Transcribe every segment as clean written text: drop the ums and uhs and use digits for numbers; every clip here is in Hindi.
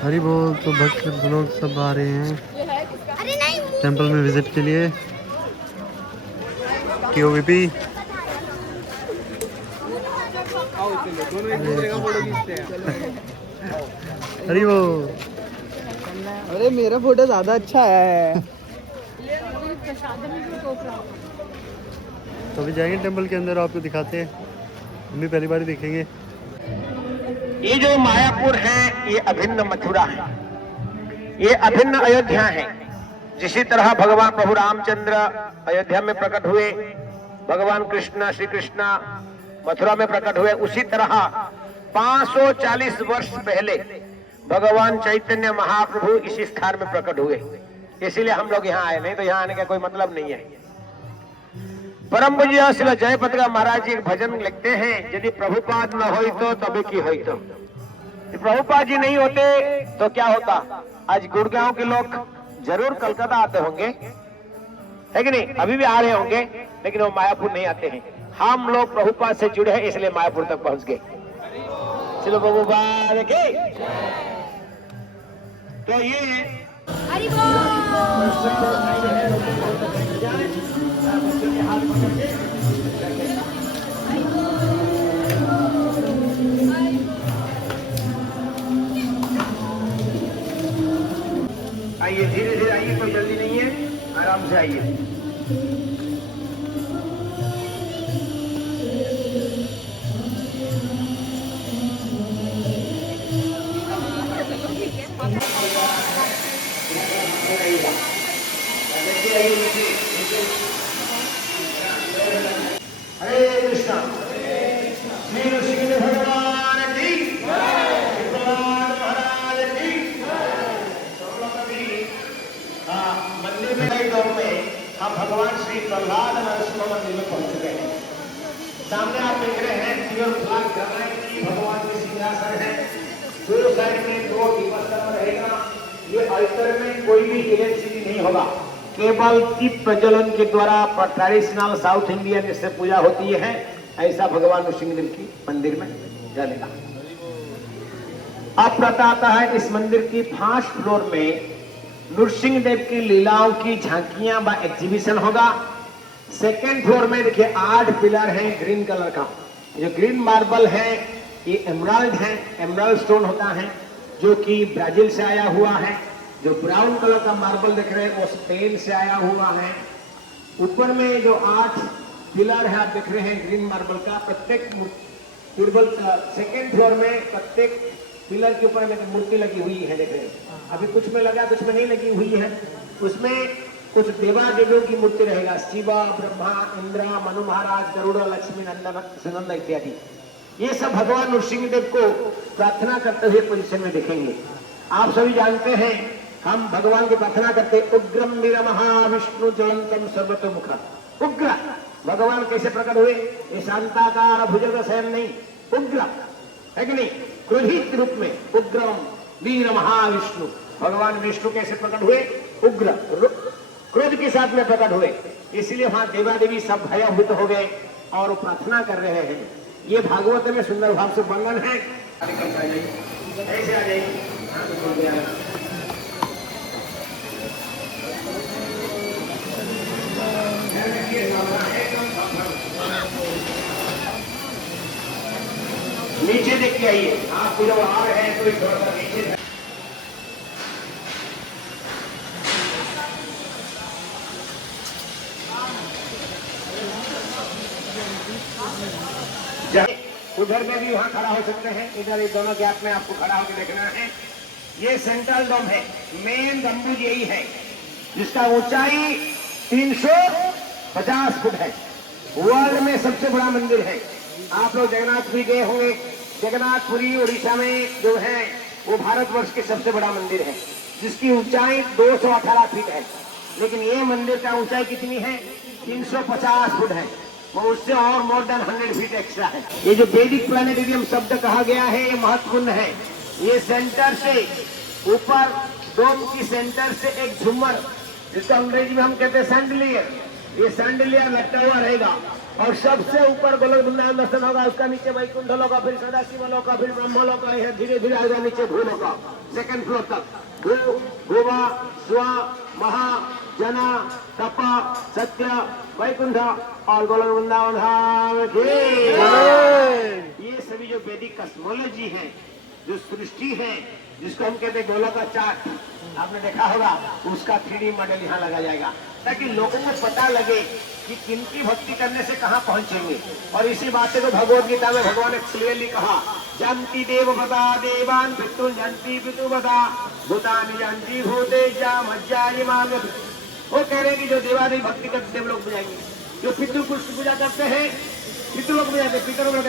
हरी बोल। तो भक्त लोग सब आ रहे हैं टेंपल में विजिट के लिए। KOVP हरी बोल। अरे मेरा फोटो ज्यादा अच्छा है। तो अभी जाएंगे टेंपल के अंदर, आपको दिखाते हैं। हम भी पहली बार ही देखेंगे। ये जो मायापुर है ये अभिन्न मथुरा है, ये अभिन्न अयोध्या है। जिसी तरह भगवान प्रभु रामचंद्र अयोध्या में प्रकट हुए, भगवान कृष्ण श्री कृष्ण मथुरा में प्रकट हुए, उसी तरह 540 वर्ष पहले भगवान चैतन्य महाप्रभु इसी स्थान में प्रकट हुए। इसीलिए हम लोग यहाँ आए, नहीं तो यहाँ आने का कोई मतलब नहीं है। परम पूज्य श्री जयपताका महाराज जी एक भजन लिखते हैं, यदि प्रभुपाद न होई तो तबे की होई तो। प्रभुपाद जी नहीं होते तो क्या होता? आज गुड़गांव के लोग जरूर कलकत्ता आते होंगे, है कि नहीं? अभी भी आ रहे होंगे, लेकिन वो मायापुर नहीं आते हैं। हम लोग प्रभुपाद से जुड़े हैं, इसलिए मायापुर तक पहुंच गए। चलो प्रभुपाद के। तो ये आइए, धीरे धीरे आइए, कोई जल्दी नहीं है, आराम से आइए। हरे कृष्णा श्री ऋषिकेश भगवान की, महाराज की। मंदिर में नए दौर में हम भगवान श्री प्रहलाद नरसिंह मंदिर में पहुंच चुके हैं। सामने आप देख रहे हैं प्योर फ्लैग ग्रेनाइट की भगवान की सिंहासन है। दो साइड में 2 दिवस तक रहेगा। ये अल्टर में कोई भी इलेक्ट्रिसिटी नहीं होगा, केवल दीप प्रज्वलन के द्वारा ट्रेडिशनल साउथ इंडियन इससे पूजा होती है। ऐसा भगवान नृसिंहदेव की मंदिर में चलेगा। अब पता आता है इस मंदिर की 1st फ्लोर में नृसिंहदेव की लीलाओं की झांकियां व एग्जीबिशन होगा। 2nd फ्लोर में देखिए 8 पिलर हैं ग्रीन कलर का। जो ग्रीन मार्बल है ये एमराल्ड है, एमराल्ड स्टोन होता है जो कि ब्राजील से आया हुआ है। जो ब्राउन कलर का मार्बल देख रहे हैं वो स्पेन से आया हुआ है। ऊपर में जो 8 पिलर है आप देख रहे हैं ग्रीन मार्बल का, प्रत्येक 2nd फ्लोर में प्रत्येक पिलर के ऊपर में मूर्ति लगी हुई है, देख रहे हैं। अभी कुछ में लगा, कुछ में नहीं लगी हुई है। उसमें कुछ देवा देवियों की मूर्ति रहेगा, शिवा, ब्रह्मा, इंद्र, मनु महाराज, गरुड़, लक्ष्मी, नंदन, सुनंद इत्यादि। ये सब भगवान नृसिंहदेव को प्रार्थना करते हुए पोजीशन में देखेंगे। आप सभी जानते हैं हम भगवान की प्रार्थना करते, उग्रम वीरमहाविष्णु ज्वलंतम सर्वतोमुखम। उग्र भगवान कैसे प्रकट हुए? ये शांताकार भुजग शयन नहीं, उग्र है कि नहीं? क्रोधित रूप में उग्रम वीर महाविष्णु। भगवान विष्णु कैसे प्रकट हुए? उग्र क्रोध के साथ में प्रकट हुए। इसलिए वहां देवा देवी सब भयभूत हो गए और प्रार्थना कर रहे हैं। ये भागवत में सुंदर भाव से वर्णन है। ऐसे आ जाइए। नीचे देख के आइए। आप जब आ रहे हैं तो थोड़ा सा नीचे उधर में भी वहां खड़ा हो सकते हैं। इधर इस दोनों गैप में आपको खड़ा होकर देखना है। ये सेंट्रल डोम है, मेन गंबुज यही है जिसका ऊंचाई 350 फुट है। वर्ल्ड में सबसे बड़ा मंदिर है। आप लोग जगन्नाथपुरी गए होंगे। जगन्नाथपुरी उड़ीसा में जो है वो भारतवर्ष के सबसे बड़ा मंदिर है जिसकी ऊंचाई 218 फीट है। लेकिन ये मंदिर का ऊंचाई कितनी है? 350 फुट है। वो उससे और मोर देन 100 फीट एक्स्ट्रा है। ये जो वैदिक प्लानिटेरियम शब्द कहा गया है ये महत्वपूर्ण है। ये सेंटर से ऊपर डोम की सेंटर से एक झूमर, जिसको अंग्रेजी में हम कहते हैं सैंडलियर, ये सैंडलियर लटका हुआ रहेगा। और सबसे ऊपर गोलक वृंदावन दर्शन होगा, उसका नीचे वैकुंठ लोक, फिर सदाशिव लोक, फिर ब्रह्म लोक, धीरे धीरे आएगा नीचे भूलोक, सेकंड फ्लोर तक। भुवा स्व महा जना तप सत्य वैकुंठ और गोलक वृंदावन धाम की। ये सभी जो वैदिक कॉस्मोलॉजी है, जो सृष्टि है, जिसको हम कहते हैं गोलक का चार्ट, आपने देखा होगा, उसका 3D मॉडल यहाँ लगा जाएगा ताकि लोगों को पता लगे कि किनकी भक्ति करने से कहाँ पहुंचेंगे। और इसी बात से तो भगवद गीता में भगवान ने क्लियरली कहा, जानती देवपदा देवान पितृ जानती पितुपदा भूतानि जानती भूतेजा मज्जानि मांग। वो कह रहे हैं कि जो देवादेव भक्ति करते देव लोग बुझाएंगे, जो पितृ पुरुष की पूजा करते हैं पितृ लोग बुझाएंगे, पितृ लोग,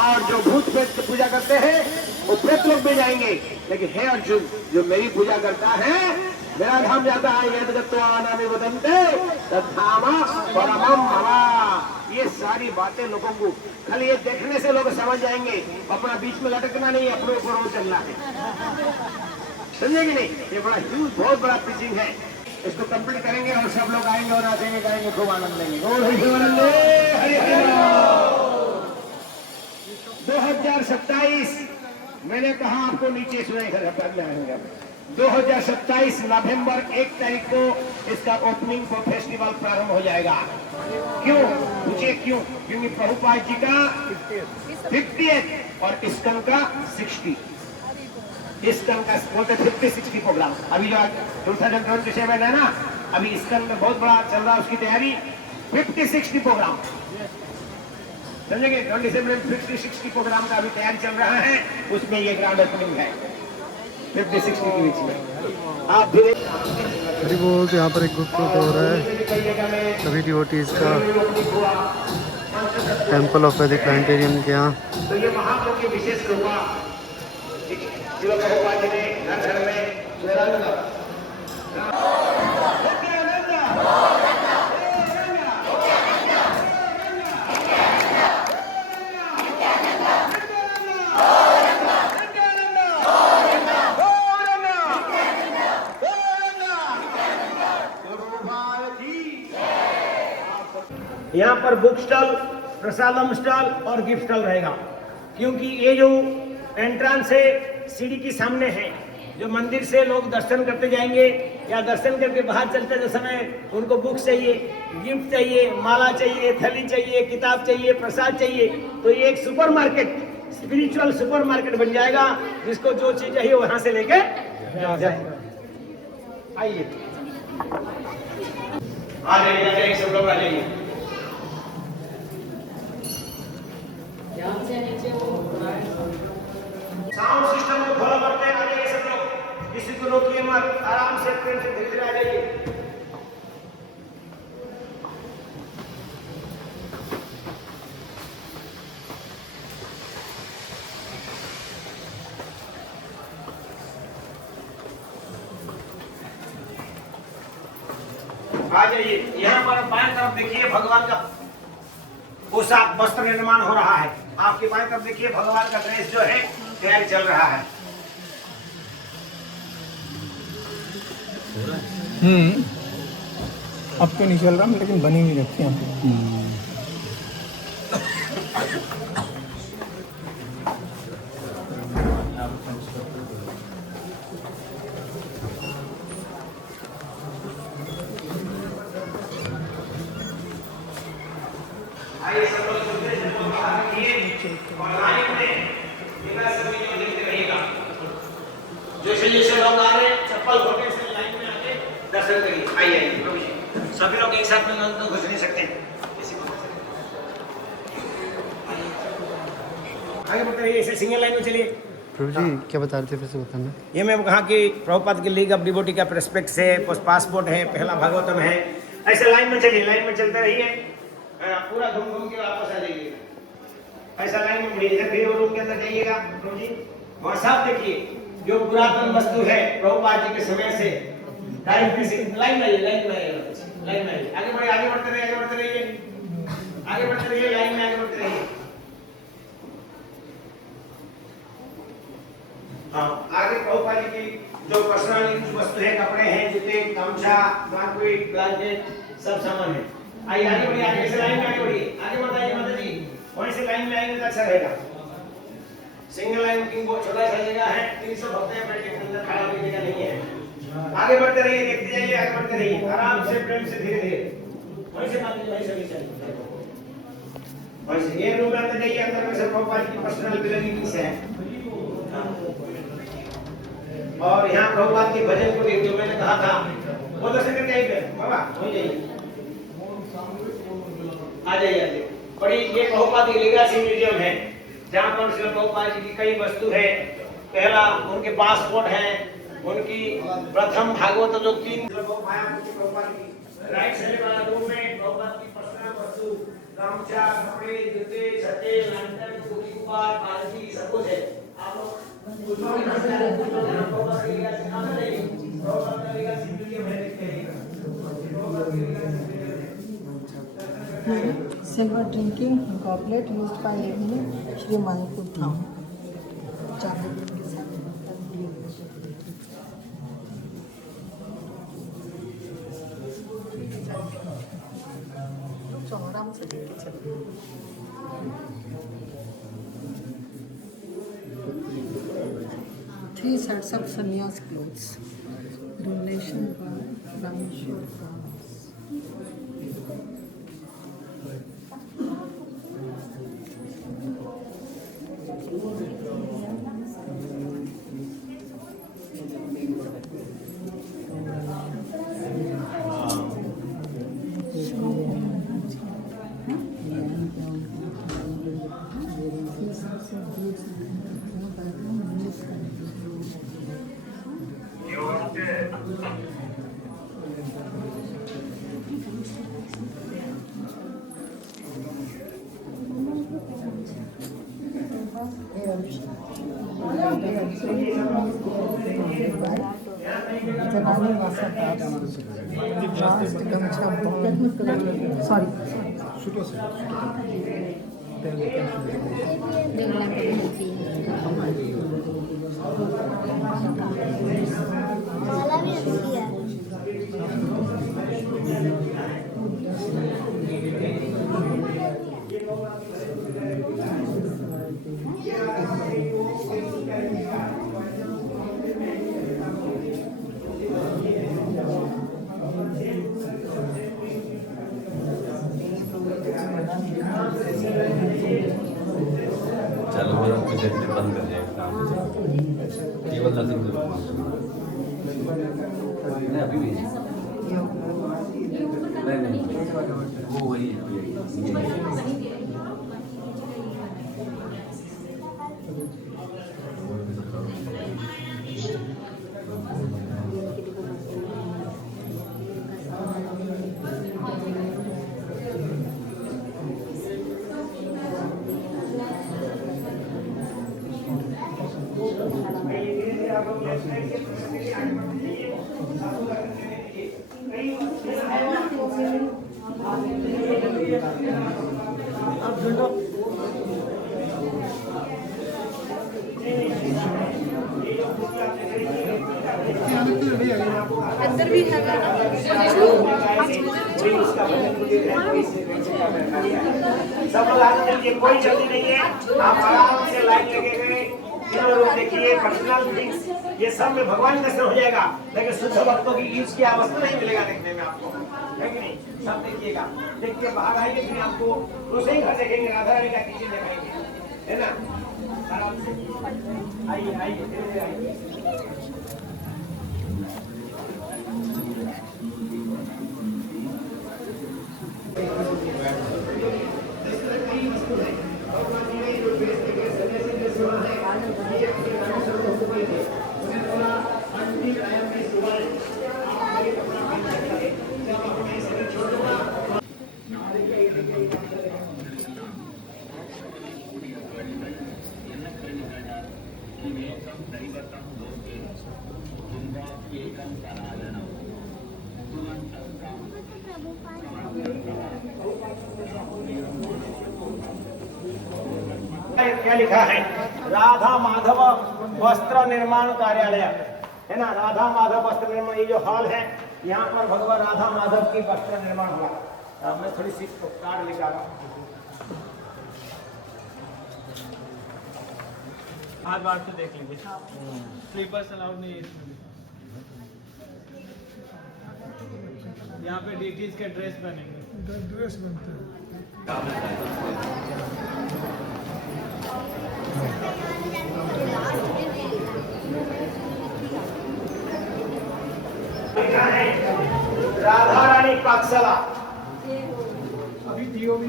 और जो भूत प्रेत की पूजा करते हैं वो प्रेत लोग भी जाएंगे। लेकिन हे अर्जुन, जो मेरी पूजा करता है, मेरा धाम जाता है, ये परमम भवा। ये सारी बातें लोगों को खाली ये देखने से लोग समझ जाएंगे, अपना बीच में लटकना नहीं, अपने ऊपर वो चलना है, समझेंगे नहीं। ये बड़ा ह्यूज, बहुत बड़ा पिचिंग है, इसको कंप्लीट करेंगे और सब लोग आएंगे और नाचेंगे गाएंगे, खूब आनंद लेंगे। 2027 मैंने कहा आपको, नीचे सुनाई 2027 नवंबर 1 तारीख को इसका ओपनिंग को फेस्टिवल प्रारंभ हो जाएगा। क्यों पूछे क्यों? क्योंकि प्रभुपाद जी का 50th और इस्कन का 60, इस्कन का बोलते 50-60 प्रोग्राम। अभी जो 2027 है ना, अभी इस्कन में बहुत बड़ा चल रहा है उसकी तैयारी, 50-60 प्रोग्राम, समझेंगे। 27 में 50-60 प्रोग्राम का अभी तैयारी चल रहा है, उसमें ये ग्रांड ओपनिंग है 50-60 के बीच में। आप भी अभी बहुत यहाँ पर एक ग्रुप शो हो रहा है, सभी डिवोटीज का टेम्पल ऑफ वैदिक प्लानेटेरियम के यहाँ। तो ये महाप्रभु की विशेष कृपा, शिव प्रभुपाद जी ने घर घर में यहाँ पर बुक स्टॉल, प्रसादम स्टॉल और गिफ्ट स्टॉल रहेगा। क्योंकि ये जो एंट्रेंस है सीढ़ी के सामने है, जो मंदिर से लोग दर्शन करते जाएंगे या दर्शन करके बाहर चलते जो समय उनको बुक्स चाहिए, गिफ्ट चाहिए, माला चाहिए, थैली चाहिए, किताब चाहिए, प्रसाद चाहिए, तो ये एक super market, spiritual super market बन जाएगा, जिसको जो चीज चाहिए वहां से लेके आइए। आ जाइए सब लोग, आ जाइए। साउंड सिस्टम को फॉलो करते हैं, आ जाइए सब लोग, किसी को रोकिए मत, आराम से प्रेम से धीरे धीरे आ जाइए। आ जाइए। यहाँ पर बाएं तरफ देखिए भगवान का पोशाक वस्त्र निर्माण हो रहा है। आपके बाएं तरफ देखिए भगवान का ड्रेस जो है तैयारी चल रहा है। अब तो नहीं चल रहा, लेकिन बनी हुई रखी है। आइए सब लोग और लाइन में बिना सभी जो देखते रहिएगा। जैसे जैसे लोग आ रहे हैं चप्पल खोटे से लाइन में आके दर्शन करिए। आइए सभी लोग एक साथ में तो घुस नहीं सकते, आगे बढ़ते रहिए, ऐसे सिंगल लाइन में चलिए। प्रभु जी क्या बता रहे थे, फिर से बताना। ये मैं कहा कि प्रभुपाद की लीग ऑफ डिवोटी का प्रोस्पेक्ट है, पासपोर्ट है, पहला भागवतम है। ऐसे लाइन में चलिए, लाइन में चलते रहिए, पूरा घूम घूम के वापस आ जाइएगा। ऐसा लाइन में मुड़िए, फिर वो रूम के अंदर जाइएगा। प्रभु जी वहाँ साफ देखिए, जो पुरातन वस्तु है प्रभुपाद जी के समय से लाइन में आइए, लाइन में आइए, लाइन में आइए, आगे बढ़िए, आगे बढ़ते रहिए, आगे बढ़ते रहिए, आगे बढ़ते रहिए, लाइन में आगे बढ़ते रहिए। हाँ, आगे प्रभुपाद जी की जो पर्सनल वस्तु है, कपड़े हैं, जूते, गमछा, ब्लैंकेट, सब सामान है। आइए आगे बढ़िए, आगे से लाइन में आगे बढ़िए, आगे मत आइए माता जी, वहीं से लाइन में आएंगे तो अच्छा रहेगा। सिंगल लाइन बुकिंग बहुत छोटा सा जगह है, 300 भक्त हैं, बैठने के अंदर खड़ा होने की जगह नहीं है। आगे बढ़ते रहिए, देखते जाइए, आगे बढ़ते रहिए, आराम से, प्रेम से, धीरे धीरे। वहीं से माता जी, वहीं से चलिए, वहीं से ये रूम में अंदर जाइए, अंदर में से प्रभुपाद की पर्सनल बिलोंगिंग्स है। और यहाँ प्रभुपाद के भजन को जो मैंने कहा था वो दर्शन करके आइए बाबा, हो जाइए, आ जाइए। बड़ी ये प्रभुपाद की लीगासी म्यूजियम है जहाँ पर श्री प्रभुपाद जी की कई वस्तु है। पहला उनके पासपोर्ट है, उनकी प्रथम भागवत जो 3 प्रभुपाद की राइट साइड वाला रूम में प्रभुपाद की पर्सनल वस्तु, गामछा, कपड़े, जूते, छत्ते, लंटन, कुकीपात, पालकी सब कुछ है। आप लोग Silver drinking goblet used by Levi Shri Manipur Dham. आराम से लेके चलो। 3 sets of sannyas clothes. Donation by Rameshwar Das. Sorry. चलो बंद कर दिया काम, केवल नथिंग नहीं अभी भी नहीं वो वही है। अंदर भी है सब लोग आगे चलिए, कोई जल्दी नहीं है, आप आराम से लाइन लगे गए। तीनों रूम देखिए, पर्सनल थिंग्स, ये सब में भगवान दर्शन हो जाएगा, लेकिन शुद्ध भक्तों की यूज की अवस्था नहीं मिलेगा देखने में आपको, है कि नहीं? सब देखिएगा, देख के बाहर आएंगे फिर आपको दूसरे घर देखेंगे, राधा रानी का किचन दिखाएंगे, है ना? आराम से आइए आइए, धीरे धीरे आइए। क्या लिखा है? राधा माधव वस्त्र निर्माण कार्यालय, है ना? राधा माधव वस्त्र निर्माण, ये जो हॉल है यहाँ पर भगवान राधा माधव की वस्त्र निर्माण हुआ, अब मैं थोड़ी सी कार लेकर आ रहा हूँ। हाथ बार तो देख लेंगे। स्लीपर्स अलाउड नहीं है इसमें। यहाँ पे डीटीज के ड्रेस बनेंगे। ड्रेस बनते हैं। राधा रानी पाकशाला। अभी DOV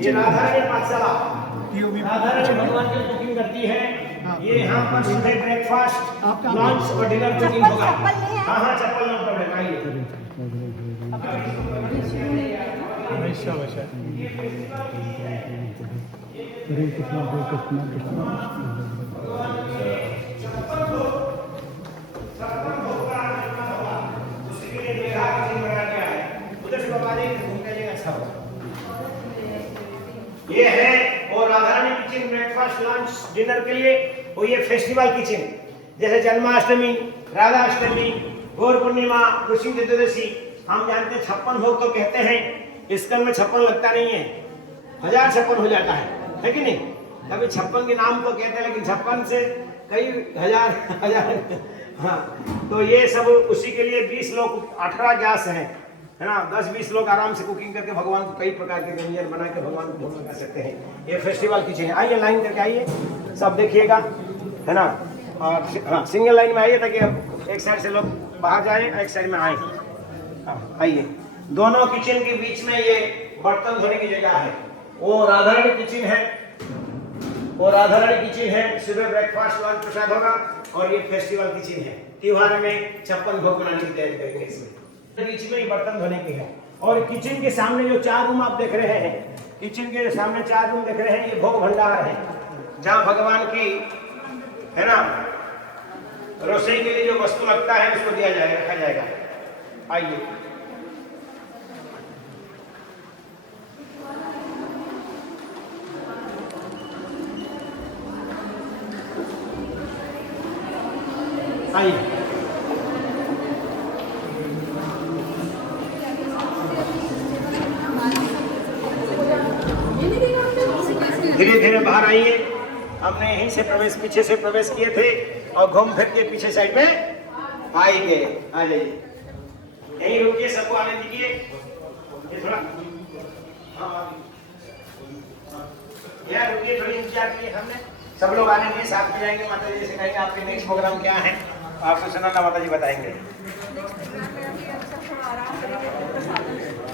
ये राधा रानी पाकशाला, राधा रानी भगवान की बुकिंग करती है। ये यहाँ पर सुबह ब्रेकफास्ट, लंच और डिनर बुकिंग होगा। हाँ हाँ, चप्पल ना पड़े। आइए। ये है और Radha Rani kitchen breakfast lunch dinner के लिए। और ये फेस्टिवल किचन, जैसे जन्माष्टमी, राधाष्टमी, गौर पूर्णिमा, कृष्ण चतुर्दशी, हम जानते हैं 56 भोग तो कहते हैं, इसकन में 56 लगता नहीं है, 1056 हो जाता है कि नहीं? कभी 56 के नाम तो कहते हैं, लेकिन 56 से कई हजार हाँ, तो ये सब उसी के लिए 20 लोग 18 गैस हैं, है ना। 10-20 लोग आराम से कुकिंग करके भगवान को कई प्रकार के व्यंजन बना के भगवान को भोग लगा सकते हैं। ये फेस्टिवल किचन है। आइए लाइन करके आइए, सब देखिएगा, है ना। और हाँ, सिंगल लाइन में आइए ताकि एक साइड से लोग बाहर जाएं, एक साइड में आए। आइए, दोनों किचन के बीच में ये बर्तन धोने की जगह है। वो राधा रानी किचन है, वो राधा रानी किचन है। सुबह ब्रेकफास्ट लंच प्रसाद होगा। और ये फेस्टिवल किचन है, त्योहार में 56 भोग बनाने की तैयारी करेंगे। इसमें बीच में ही बर्तन धोने की है। और किचन के सामने जो 4 रूम आप देख रहे हैं, किचन के सामने 4 रूम देख रहे हैं, ये भोग भंडार है, जहाँ भगवान की, है ना, रसोई के लिए जो वस्तु लगता है उसको दिया जाएगा, रखा जाएगा। आइए, आइए। धीरे धीरे बाहर आइए। हमने यहीं से प्रवेश, पीछे से प्रवेश किए थे और घूम फिर के पीछे साइड में आएंगे। आ जाइए, यहीं रुकिए, सबको आने दीजिए। ये थोड़ा यार रुकिए, थोड़ी इंतजार किए हमने। सब लोग आने दिए, साथ में जाएंगे। माता जी से कहेंगे आपके नेक्स्ट प्रोग्राम क्या है, आपको सुनाना माता जी बताएंगे।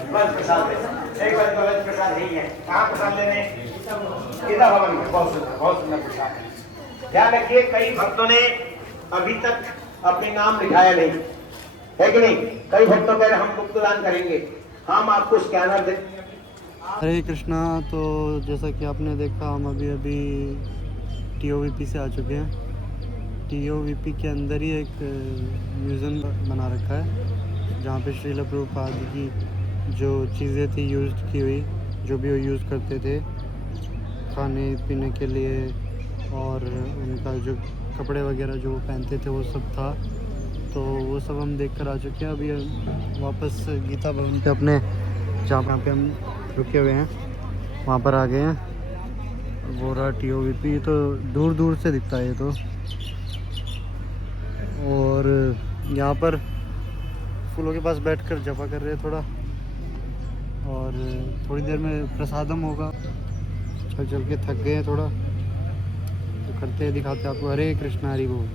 बस प्रसाद एक बार तो लंच प्रसाद ही है। कहाँ प्रसाद लेने? गीता भवन में। बहुत सुंदर, बहुत सुंदर प्रसाद है। ध्यान रखिए, कई भक्तों ने अभी तक अपने नाम लिखाया नहीं है कि नहीं? कई भक्तों कह रहे हम गुप्तदान करेंगे, हम आपको स्कैनर दे। हरे कृष्णा। तो जैसा कि आपने देखा, हम अभी TOVP से आ चुके हैं। TOVP के अंदर ही एक म्यूज़ियम बना रखा है, जहाँ पे श्रील प्रभुपाद की जो चीज़ें थी यूज़ की हुई, जो भी वो यूज़ करते थे खाने पीने के लिए, और उनका जो कपड़े वगैरह जो वो पहनते थे वो सब था। तो वो सब हम देख कर आ चुके हैं। अभी वापस गीता भवन पे अपने जहाँ पे हम रुके हुए हैं वहाँ पर आ गए हैं। वो रहा TOVP। तो दूर दूर से दिखता है ये तो। और यहाँ पर फूलों के पास बैठकर जपा कर रहे हैं थोड़ा, और थोड़ी देर में प्रसादम होगा। चल चल के थक गए हैं थोड़ा, तो करते हैं, दिखाते हैं आपको। हरे कृष्णा, हरि बोल।